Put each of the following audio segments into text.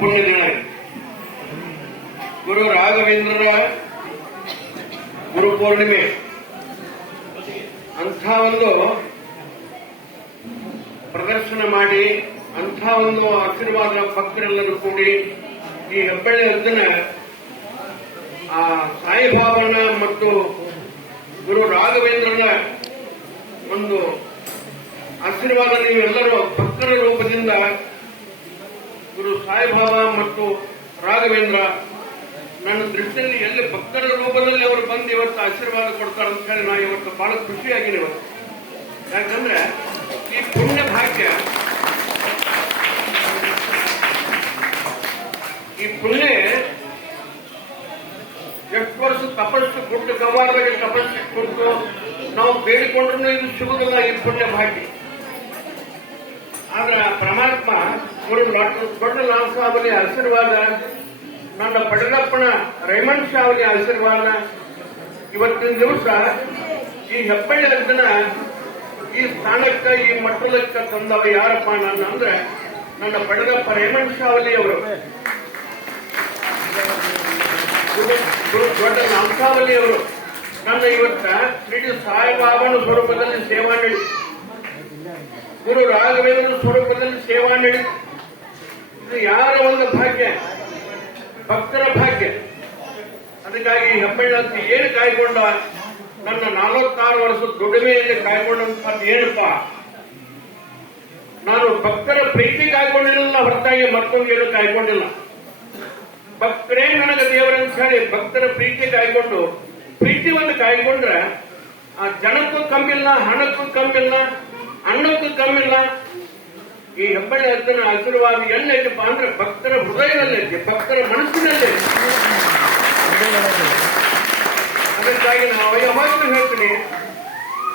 ಪುಣ್ಯ ದಿನ. ಗುರು ರಾಘವೇಂದ್ರರ ಗುರು ಪೂರ್ಣಿಮೆ ಅಂಥ ಒಂದು ಪ್ರದರ್ಶನ ಮಾಡಿ ಅಂಥ ಒಂದು ಆಶೀರ್ವಾದ ಭಕ್ತರೆಲ್ಲರೂ ಕೂಡಿ ಈ ಹೆಬ್ಬಳ್ಳಿ ಹಬ್ಬನ ಆ ಸಾಯಿಬಾಬನ ಮತ್ತು ಗುರು ರಾಘವೇಂದ್ರನ ಒಂದು ಆಶೀರ್ವಾದ ನೀವೆಲ್ಲರೂ ಭಕ್ತರ ರೂಪದಿಂದ ಗುರು ಸಾಯಿಬಾಬಾ ಮತ್ತು ರಾಘವೇಂದ್ರ ನನ್ನ ದೃಷ್ಟಿಯಲ್ಲಿ ಎಲ್ಲಿ ಭಕ್ತರ ರೂಪದಲ್ಲಿ ಅವರು ಬಂದು ಇವತ್ತು ಆಶೀರ್ವಾದ ಕೊಡ್ತಾರೆ ಅಂತ ಹೇಳಿ ನಾನು ಇವತ್ತು ಬಹಳ ಖುಷಿಯಾಗಿದೆ ಇವತ್ತು. ಯಾಕಂದ್ರೆ ಈ ಪುಣ್ಯ ಭಾಗ್ಯ, ಈ ಪುಣ್ಯ ಎಷ್ಟು ವರ್ಷ ತಪಸ್ಸು ಕೊಟ್ಟು ಗವಾರವಾಗಿ ತಪಸ್ಸು ಕೊಟ್ಟು ನಾವು ಬೇಡಿಕೊಂಡ್ರೂ ಇದು ಸಿಗುವುದಿಲ್ಲ ಈ ಪುಣ್ಯ ಭಾಗ್ಯ. ಆದ್ರೆ ಪರಮಾತ್ಮ ಗುರು ದೊಡ್ಡ ಲಾಲ್ ಸಾಹೇಬನ ಆಶೀರ್ವಾದ, ನನ್ನ ಪಡಗಪ್ಪನ ರೇಮಂಡ್ ಶಾವಲಿ ಆಶೀರ್ವಾದ, ಇವತ್ತಿನ ದಿವಸ ಈ ಹೆಬ್ಬಳ್ಳಿ ಹಬ್ಬನ ಈ ಸ್ಥಾನಕ್ಕೆ ಈ ಮಟ್ಟದಕ್ಕೆ ತಂದವ ಯಾರಪ್ಪ ಅಂದ್ರೆ ನನ್ನ ಪಡಗಪ್ಪ ರೇಮಂಡ್ ಶಾವಲಿ ಅವರು, ದೊಡ್ಡ ನಾಮಸಾವಲಿ ಅವರು ನನ್ನ ಇವತ್ತ ಶ್ರೀ ಸಾಯಿಬಾಬನ ಸ್ವರೂಪದಲ್ಲಿ ಸೇವಾ ನೀಡಿ, ಗುರು ರಾಘವೇಂದ್ರ ಸ್ವರೂಪದಲ್ಲಿ ಸೇವಾ ನೀಡಿ, ಇದು ಯಾರ ಒಂದು ಭಾಗ್ಯ, ಭಕ್ತರ ಭಾಗ್ಯ. ಅದಕ್ಕಾಗಿ ಹೆಬ್ಬಳ್ಳಿ ಏನು ಕಾಯ್ಕೊಂಡ, ನನ್ನ 46 ವರ್ಷದ ದುಡಿಮೆಯಲ್ಲಿ ಕಾಯ್ಕೊಂಡಂತ ಏನಪ್ಪ, ನಾನು ಭಕ್ತರ ಪ್ರೀತಿ ಕಾಯ್ಕೊಂಡಿಲ್ಲ ಹೊರತಾಗಿ ಮತ್ತೊಂದೇನು ಕಾಯ್ಕೊಂಡಿಲ್ಲ. ಭಕ್ತರೇ ನನಗೆ ದೇವರಂತ ಹೇಳಿ ಭಕ್ತರ ಪ್ರೀತಿ ಕಾಯ್ಕೊಂಡು, ಪ್ರೀತಿ ಒಂದು ಕಾಯ್ಕೊಂಡ್ರೆ ಆ ಜನಕ್ಕೂ ಕಮ್ಮಿಲ್ಲ, ಹಣಕ್ಕೂ ಕಮ್ಮಿಲ್ಲ, ಅನ್ನಕ್ಕೂ ಕಮ್ಮಿಲ್ಲ. ಈ ಹೆಬ್ಬಳ್ಳಿ ಹಬ್ಬನ ಆಶೀರ್ವಾದ ಎಲ್ಲೈತಪ್ಪ ಅಂದ್ರೆ ಭಕ್ತರ ಹೃದಯದಲ್ಲೈತಿ, ಭಕ್ತರ ಮನಸ್ಸಿನಲ್ಲೇ. ಅದಕ್ಕಾಗಿ ನಾವು ಯಾವಾಗಲೂ ಹೇಳ್ತೀನಿ,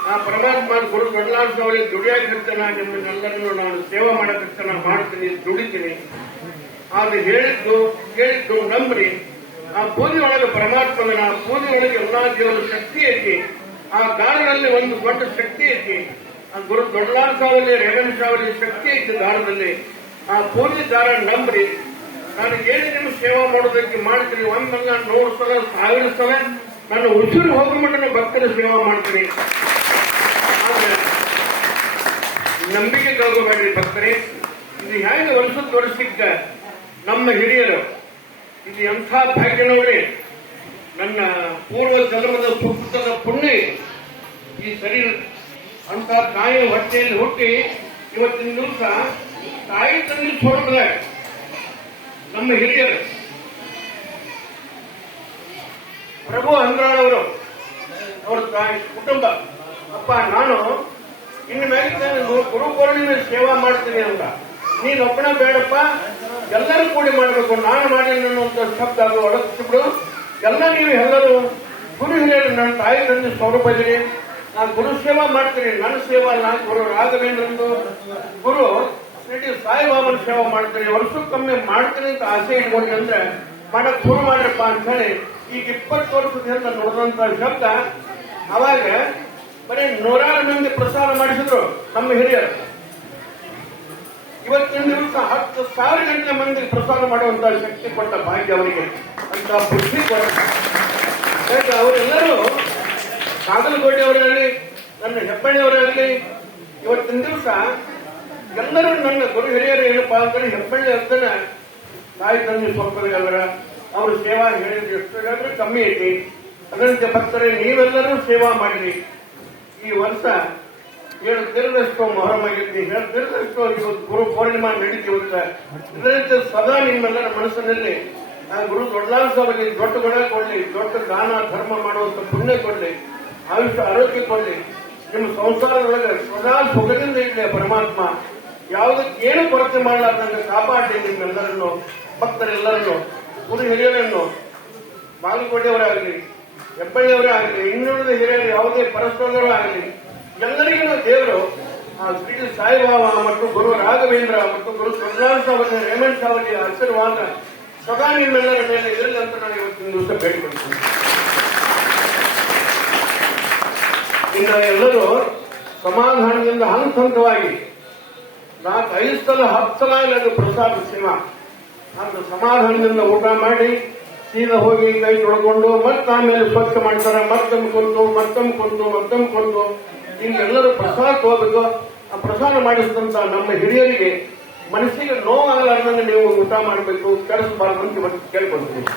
ಆ ಪರಮಾತ್ಮ ಗುರು ದೊಡ್ಡಲಾಲ್ ಸಾವಲಿ ದುಡಿಯಾಗಿ ಇರ್ತಾನ, ನಿಮ್ಮನ್ನೆಲ್ಲರನ್ನು ನಾನು ಸೇವೆ ಮಾಡಕ್ಕಿರ್ತಾನ, ಮಾಡ್ತೀನಿ, ದುಡಿತೀನಿ. ಆದ್ರೆ ಹೇಳಿದ್ದು ನಂಬ್ರಿ. ಆ ಪೂಜೆ ಒಳಗೆ ಪರಮಾತ್ಮನ, ಆ ಪೂಜೆ ಒಳಗೆ ಎಲ್ಲಾ ದೇವರ ಶಕ್ತಿ ಐತಿ, ಆ ಗಾಳಿಯಲ್ಲಿ ಒಂದು ದೊಡ್ಡ ಶಕ್ತಿ ಐತಿ. ಆ ಗುರು ದೊಡ್ಡಲಾಲ್ ಸಾವಲಿ ರೇವಣ್ ಸಾವಲಿ ಶಕ್ತಿ ಐತಿ ದಾರದಲ್ಲಿ. ಆ ಪೂಜೆ ದಾರ ನಂಬ್ರಿ. ನಾನು ಏನು ನಿಮ್ಮ ಸೇವಾ ಮಾಡೋದಕ್ಕೆ ಮಾಡ್ತೀನಿ, ಒಂದಲ್ಲ 100 ಸಲ 1000 ಸಲ ನನ್ನ ಉಸಿರು ಹೋಗೋ ಮಟ್ಟ ಭಕ್ತರ ಸೇವಾ ಮಾಡ್ತೀನಿ. ಆದ್ರೆ ನಂಬಿಕೆ ಕಳ್ಕೋಬೇಡ್ರಿ ಭಕ್ತರೇ. ಇದು ಹೇಗೆ ವರ್ಷಕ್ಕ ನಮ್ಮ ಹಿರಿಯರು, ಇದು ಎಂಥ ಭಾಗ್ಯ ನೋಡಿ. ನನ್ನ ಪೂರ್ವ ಜನ್ಮದ ಸುಕೃತದ ಪುಣ್ಯ ಈ ಶರೀರ ಅಂತ ತಾಯಿ ಹೊಟ್ಟೆಯಲ್ಲಿ ಹುಟ್ಟಿ ಇವತ್ತಿನ ದಿವಸ ತಾಯಿ ತಂದೆ ಸ್ವರೂಪದ ನಮ್ಮ ಹಿರಿಯರು ಪ್ರಭು ಅಂದ್ರಾಳವರು, ಅವರ ತಾಯಿ ಕುಟುಂಬ, ಅಪ್ಪ ನಾನು ಇನ್ನು ಮೇಲೆ ಗುರು ಪೂರ್ಣಿಮೆ ಸೇವಾ ಮಾಡ್ತೀನಿ ಅಂತ, ನೀನು ಒಬ್ಬನ ಬೇಡಪ್ಪ, ಎಲ್ಲರೂ ಕೂಡಿ ಮಾಡಬೇಕು, ನಾನು ಮಾಡಿ ಅನ್ನುವಂಥ ಶಬ್ದ ಅದು ಒಳಗಿಸ್ಬಿಡು. ಎಲ್ಲ ನೀವು ಎಲ್ಲರೂ ಗುರು ಹಿರಿಯರು, ನನ್ನ ತಾಯಿ ತಂದೆ ಸ್ವರೂಪ ಇದ್ದೀರಿ, ನಾನು ಗುರು ಸೇವಾ ಮಾಡ್ತೀನಿ. ನನ್ನ ಸೇವಾ ಅಲ್ಲ, ಗುರು ರಾಘವೇಂದ್ರಂದು ಗುರು ಶ್ರೀ ಸಾಯಿಬಾಬನ ಸೇವಾ ಮಾಡ್ತೀನಿ, ವರ್ಷಕ್ಕೊಮ್ಮೆ ಮಾಡ್ತೀನಿ ಅಂತ ಆಸೆ ಇಟ್ಕೊಂಡ್ರಿ ಅಂದ್ರೆ ಮಾಡಕ್ ಶುರು ಮಾಡ್ರಪ್ಪ ಅಂತ ಹೇಳಿ ಈಗ 20 ವರ್ಷದಿಂದ ನೋಡಿದಂತ ಶಬ್ದ. ಅವಾಗ ಬರೀ 100 ಮಂದಿ ಪ್ರಸಾರ ಮಾಡಿಸಿದ್ರು ನಮ್ಮ ಹಿರಿಯರು. ಇವತ್ತಿನ ದಿವಸ 10,000 ಗಂಟೆ ಮಂದಿ ಪ್ರಸಾರ ಮಾಡುವಂತಹ ಶಕ್ತಿ ಕೊಟ್ಟ ಭಾಗ್ಯ ಅವರಿಗೆ ಅಂತ ಬುದ್ಧಿ ಕೊಟ್ಟ. ಅವರೆಲ್ಲರೂ ಕಾಗಲಗೋಡಿಯವರಾಗಲಿ, ನನ್ನ ಹೆಬ್ಬಳ್ಳಿಯವರಾಗಲಿ, ಇವತ್ತಿನ ದಿವಸ ಎಲ್ಲರೂ ನನ್ನ ಗುರು ಹಿರಿಯರು ಏನಪ್ಪಾ ಅಂದ್ರೆ ಹೆಬ್ಬಳ್ಳಿ ಹಬ್ಬನ ತಾಯಿ ತಂದೆ ಸ್ವಲ್ಪದಲ್ಲ ಅವ್ರ ಸೇವಾ ಹೇಳಿದ್ರೆ ಎಷ್ಟು ಕಮ್ಮಿ ಐತಿ. ಅದರಂತೆ ಭಕ್ತರೇ ನೀವೆಲ್ಲರೂ ಸೇವಾ ಮಾಡಿರಿ. ಈ ವರ್ಷ 7 ದಿನದಷ್ಟು ಮೊಹರಂ ಆಗಿರ್ತಿ, 7 ದಿನದಷ್ಟು ಇವತ್ತು ಗುರು ಪೂರ್ಣಿಮಾ ನಡೀತಿರುತ್ತೆ. ಇದರಂತೆ ಸದಾ ನಿಮ್ಮೆಲ್ಲರ ಮನಸ್ಸಿನಲ್ಲಿ ಆ ಗುರು ದೊಡ್ಡಲಾಲ್ ಸಾಹೇಬರಿಗೆ ದೊಡ್ಡ ಗುಣ ಕೊಡ್ಲಿ, ದೊಡ್ಡ ದಾನ ಧರ್ಮ ಮಾಡುವಂತ ಪುಣ್ಯ ಕೊಡ್ಲಿ, ಆಯುಷ್ಯ ಆರೋಗ್ಯ ಕೊಡ್ಲಿ, ನಿಮ್ಮ ಸಂಸಾರದೊಳಗೆ ಸದಾ ಸುಖದಿಂದ ಇರಲಿ ಪರಮಾತ್ಮ. ಯಾವುದಕ್ಕೆ ಏನು ಕೊರತೆ ಮಾಡಲಾರ್ದಂಗೆ ಕಾಪಾಡಿ ನಿಮ್ಮೆಲ್ಲರನ್ನು, ಭಕ್ತರೆಲ್ಲರನ್ನು, ಗುರು ಹಿರಿಯರನ್ನು, ಬಾಗಲಕೋಟೆಯವರಾಗಲಿ, ಹೆಬ್ಬಳ್ಳಿಯವರೇ ಆಗಲಿ, ಇನ್ನುಳಿದ ಹಿರಿಯರು ಯಾವುದೇ ಪರಸ್ಪರರು ಆಗಲಿ, ಎಲ್ಲರಿಗೂ ದೇವರು ಆ ಶ್ರೀ ಸಾಯಿಬಾಬಾ ಮತ್ತು ಗುರು ರಾಘವೇಂದ್ರ ಮತ್ತು ಗುರು ದೊಡ್ಡಲಾಲ್ ಸಾವಲಿ ರೇಮಂಡ್ ಸಾವಲಿ ಆಶೀರ್ವಾದ ಸದಾ ನಿಮ್ಮೆಲ್ಲರ ಮೇಲೆ ಇರಲಿ ಅಂತ ನಾನು ಇವತ್ತಿನ ದಿವಸ ಬೇಡಿಕೊಳ್ತೀನಿ. ಇನ್ನು ಎಲ್ಲರೂ ಸಮಾಧಾನದಿಂದ ಹಂತ ಹಂತವಾಗಿ 4-5 ಸಲ 10 ಸಲ ಅದು ಪ್ರಸಾದ ಸೇವಾ ಅದು ಸಮಾಧಾನದಿಂದ ಊಟ ಮಾಡಿ ಸೀದಾ ಹೋಗಿ ಕೈ ತೊಳ್ಕೊಂಡು ಮತ್ತೆ ಆಮೇಲೆ ಸ್ವಚ್ಛ ಮಾಡ್ತಾರೆ. ಮತ್ತೊಮ್ಮೆ ಕುಂತು ಹಿಂಗೆಲ್ಲರೂ ಪ್ರಸಾದ ಹೋಗ್ಬೇಕು. ಆ ಪ್ರಸಾದ ಮಾಡಿಸಿದಂತ ನಮ್ಮ ಹಿರಿಯರಿಗೆ ಮನಸ್ಸಿಗೆ ನೋವಾಗಲಾರ್ದಂಗೆ ನೀವು ಊಟ ಮಾಡಬೇಕು, ಕರೆಸಬಾರ್ದು ಅಂತ ಇವತ್ತು ಕೇಳ್ಕೊಳ್ತೀನಿ.